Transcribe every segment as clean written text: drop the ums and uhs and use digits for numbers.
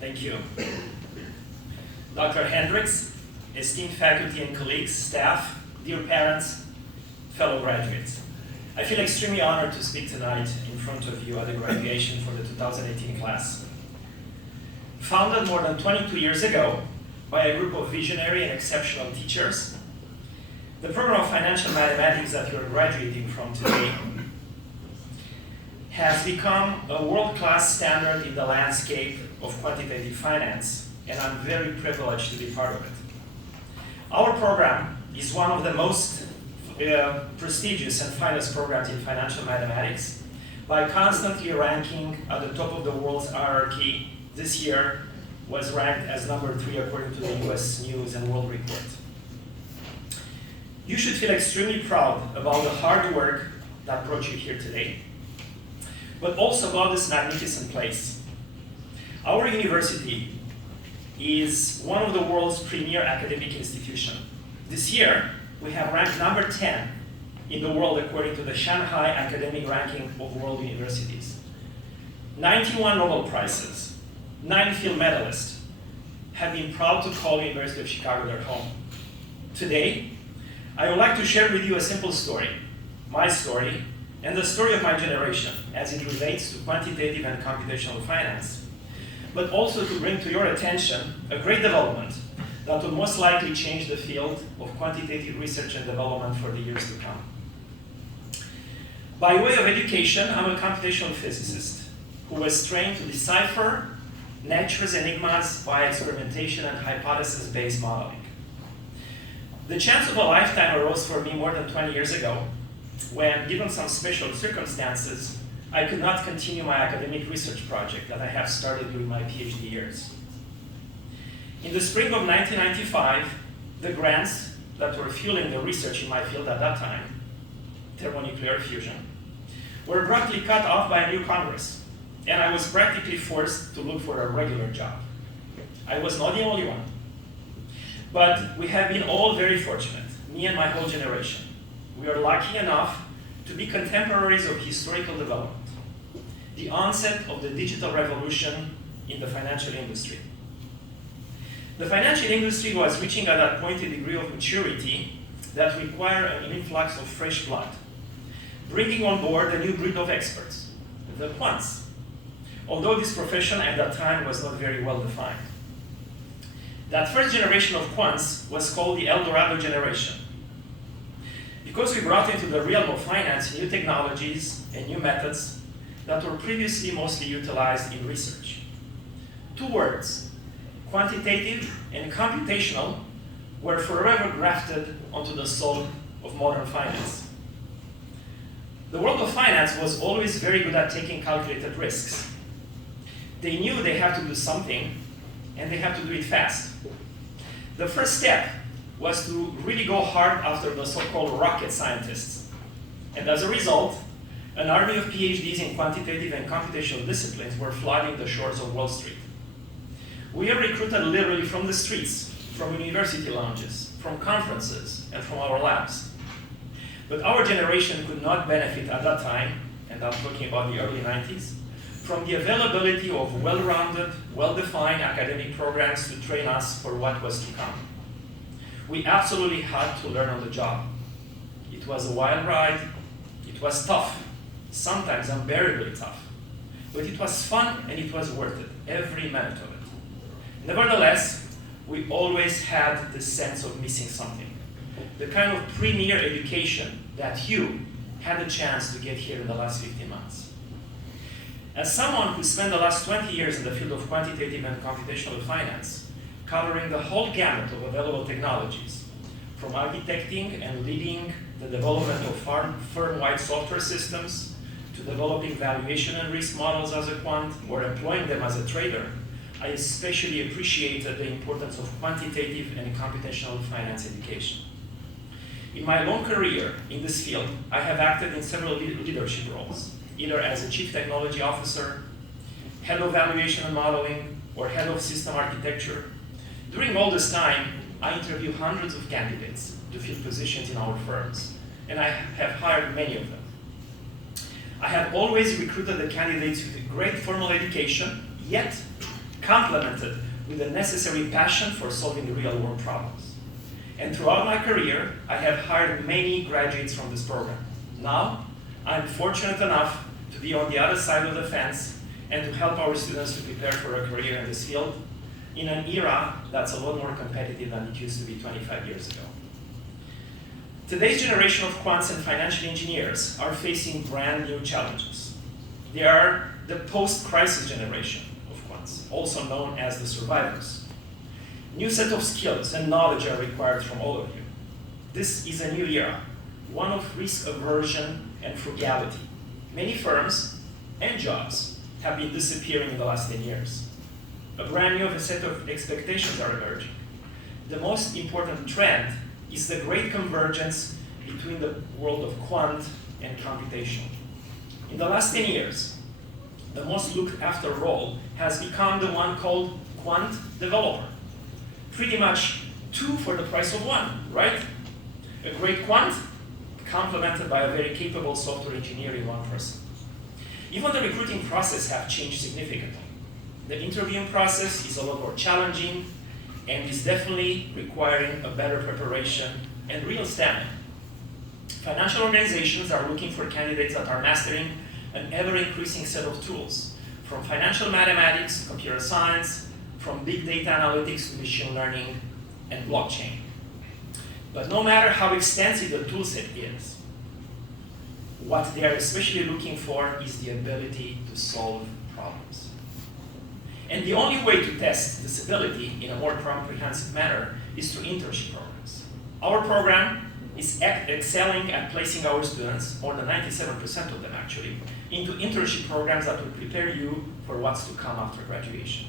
Thank you. Dr. Hendricks, esteemed faculty and colleagues, staff, dear parents, fellow graduates. I feel extremely honored to speak tonight in front of you at the graduation for the 2018 class. Founded more than 22 years ago by a group of visionary and exceptional teachers, the program of financial mathematics that you're graduating from today has become a world-class standard in the landscape of quantitative finance, and I'm very privileged to be part of it. Our program is one of the most prestigious and finest programs in financial mathematics by constantly ranking at the top of the world's hierarchy. This year was ranked as number 3 according to the US News and World Report. You should feel extremely proud about the hard work that brought you here today, but also about this magnificent place. Our university is one of the world's premier academic institutions. This year, we have ranked number 10 in the world according to the Shanghai Academic Ranking of World Universities. 91 Nobel Prizes, 9 field medalists have been proud to call the University of Chicago their home. Today, I would like to share with you a simple story, my story, and the story of my generation as it relates to quantitative and computational finance, but also to bring to your attention a great development that will most likely change the field of quantitative research and development for the years to come. By way of education, I'm a computational physicist who was trained to decipher nature's enigmas by experimentation and hypothesis-based modeling. The chance of a lifetime arose for me more than 20 years ago when, given some special circumstances, I could not continue my academic research project that I have started during my PhD years. In the spring of 1995, the grants that were fueling the research in my field at that time, thermonuclear fusion, were abruptly cut off by a new Congress, and I was practically forced to look for a regular job. I was not the only one, but we have been all very fortunate, me and my whole generation. We are lucky enough to be contemporaries of historical development, the onset of the digital revolution in the financial industry. The financial industry was reaching at that point a degree of maturity that required an influx of fresh blood, bringing on board a new breed of experts, the quants, although this profession at that time was not very well defined. That first generation of quants was called the El Dorado generation, because we brought into the realm of finance new technologies and new methods that were previously mostly utilized in research. Two words, quantitative and computational, were forever grafted onto the soul of modern finance. The world of finance was always very good at taking calculated risks. They knew they had to do something, and they had to do it fast. The first step was to really go hard after the so-called rocket scientists. And as a result, an army of PhDs in quantitative and computational disciplines were flooding the shores of Wall Street. We are recruited literally from the streets, from university lounges, from conferences, and from our labs. But our generation could not benefit at that time, and I'm talking about the early 90s, from the availability of well-rounded, well-defined academic programs to train us for what was to come. We absolutely had to learn on the job. It was a wild ride, it was tough, sometimes unbearably tough, but it was fun and it was worth it, every minute of it. Nevertheless, we always had this sense of missing something, the kind of premier education that you had the chance to get here in the last 15 months. As someone who spent the last 20 years in the field of quantitative and computational finance, covering the whole gamut of available technologies, from architecting and leading the development of firm-wide software systems, to developing valuation and risk models as a quant, or employing them as a trader, I especially appreciated the importance of quantitative and computational finance education. In my long career in this field, I have acted in several leadership roles, either as a chief technology officer, head of valuation and modeling, or head of system architecture. During all this time, I interviewed hundreds of candidates to fill positions in our firms, and I have hired many of them. I have always recruited the candidates with a great formal education, yet complemented with the necessary passion for solving real-world problems. And throughout my career, I have hired many graduates from this program. Now, I'm fortunate enough to be on the other side of the fence and to help our students to prepare for a career in this field in an era that's a lot more competitive than it used to be 25 years ago. Today's generation of quants and financial engineers are facing brand new challenges. They are the post-crisis generation of quants, also known as the survivors. New set of skills and knowledge are required from all of you. This is a new era, one of risk aversion and frugality. Many firms and jobs have been disappearing in the last 10 years. A brand new set of expectations are emerging. The most important trend is the great convergence between the world of quant and computation. In the last 10 years, the most looked after role has become the one called quant developer. Pretty much 2 for the price of 1, right? A great quant complemented by a very capable software engineer in one person. Even the recruiting process have changed significantly. The interviewing process is a lot more challenging and is definitely requiring a better preparation and real stamina. Financial organizations are looking for candidates that are mastering an ever-increasing set of tools, from financial mathematics to computer science, from big data analytics to machine learning and blockchain. But no matter how extensive the toolset is, what they are especially looking for is the ability to solve problems. And the only way to test this ability in a more comprehensive manner is through internship programs. Our program is excelling at placing our students, more than 97% of them actually, into internship programs that will prepare you for what's to come after graduation.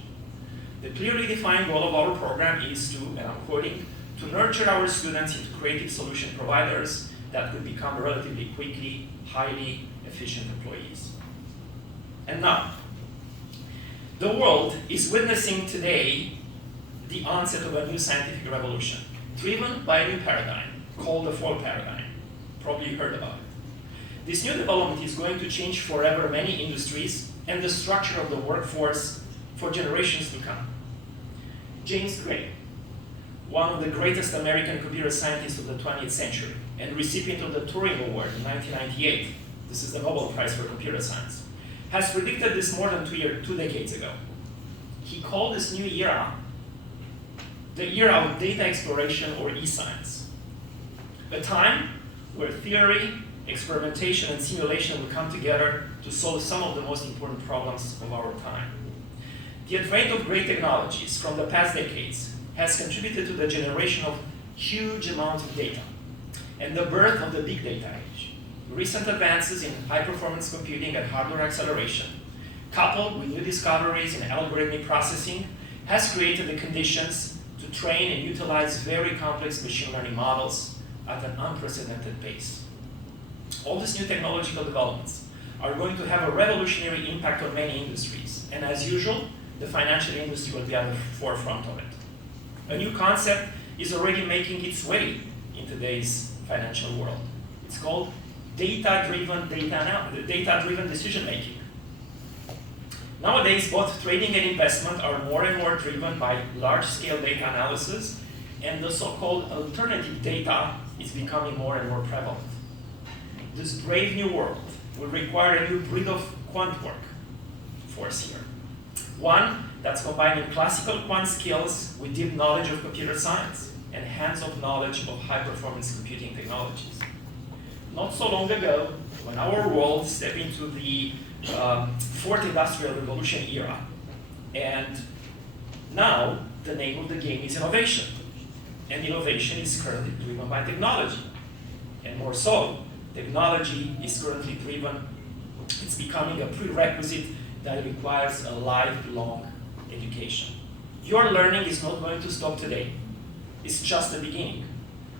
The clearly defined goal of our program is to, and I'm quoting, to nurture our students into creative solution providers that could become relatively quickly highly efficient employees. And now, the world is witnessing today the onset of a new scientific revolution, driven by a new paradigm called the fall paradigm. Probably you heard about it. This new development is going to change forever many industries and the structure of the workforce for generations to come. James Gray, one of the greatest American computer scientists of the 20th century and recipient of the Turing Award in 1998, this is the Nobel Prize for Computer Science, has predicted this more than 2 decades ago. He called this new era the era of data exploration or e-science, a time where theory, experimentation, and simulation will come together to solve some of the most important problems of our time. The advent of great technologies from the past decades has contributed to the generation of huge amounts of data and the birth of the big data age. Recent advances in high-performance computing and hardware acceleration, coupled with new discoveries in algorithmic processing, has created the conditions to train and utilize very complex machine learning models at an unprecedented pace. All these new technological developments are going to have a revolutionary impact on many industries, and as usual, the financial industry will be at the forefront of it. A new concept is already making its way in today's financial world. It's called data-driven decision-making. Nowadays, both trading and investment are more and more driven by large-scale data analysis, and the so-called alternative data is becoming more and more prevalent. This brave new world will require a new breed of quant workforce here. One that's combining classical quant skills with deep knowledge of computer science and hands-on knowledge of high-performance computing technologies. Not so long ago, when our world stepped into the fourth industrial revolution era, and now the name of the game is innovation. And innovation is currently driven by technology. And more so, technology is currently driven, it's becoming a prerequisite that requires a lifelong education. Your learning is not going to stop today. It's just the beginning.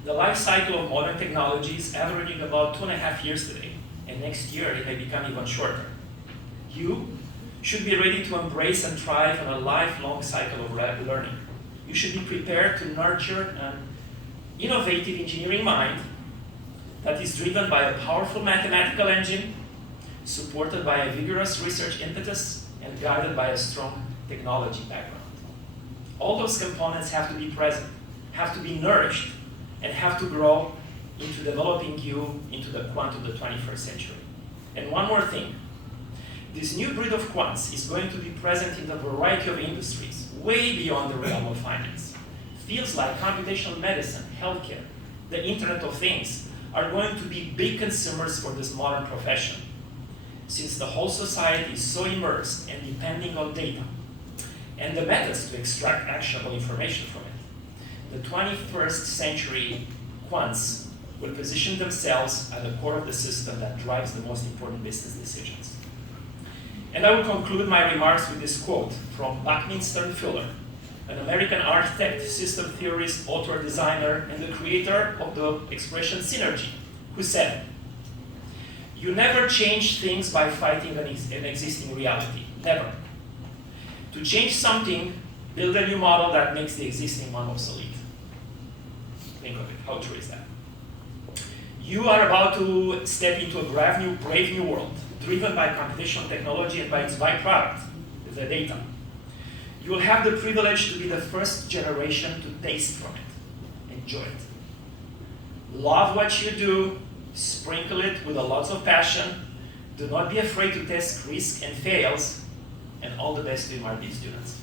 The life cycle of modern technology is averaging about 2.5 years today, and next year it may become even shorter. You should be ready to embrace and thrive on a lifelong cycle of learning. You should be prepared to nurture an innovative engineering mind that is driven by a powerful mathematical engine, supported by a vigorous research impetus, and guided by a strong technology background. All those components have to be present, have to be nourished, and have to grow into developing you into the quant of the 21st century. And one more thing. This new breed of quants is going to be present in a variety of industries, way beyond the realm of finance. Fields like computational medicine, healthcare, the Internet of Things are going to be big consumers for this modern profession, since the whole society is so immersed and depending on data and the methods to extract actionable information from it. The 21st century quants will position themselves at the core of the system that drives the most important business decisions. And I will conclude my remarks with this quote from Buckminster Fuller, an American architect, system theorist, author, designer, and the creator of the expression synergy, who said, "You never change things by fighting an existing reality, never. To change something, build a new model that makes the existing one obsolete." Think of it, how true is that? You are about to step into a brave new world, driven by computational technology and by its byproduct, the data. You will have the privilege to be the first generation to taste from it, enjoy it. Love what you do, sprinkle it with a lot of passion, do not be afraid to test risk and fails, and all the best to MRB students.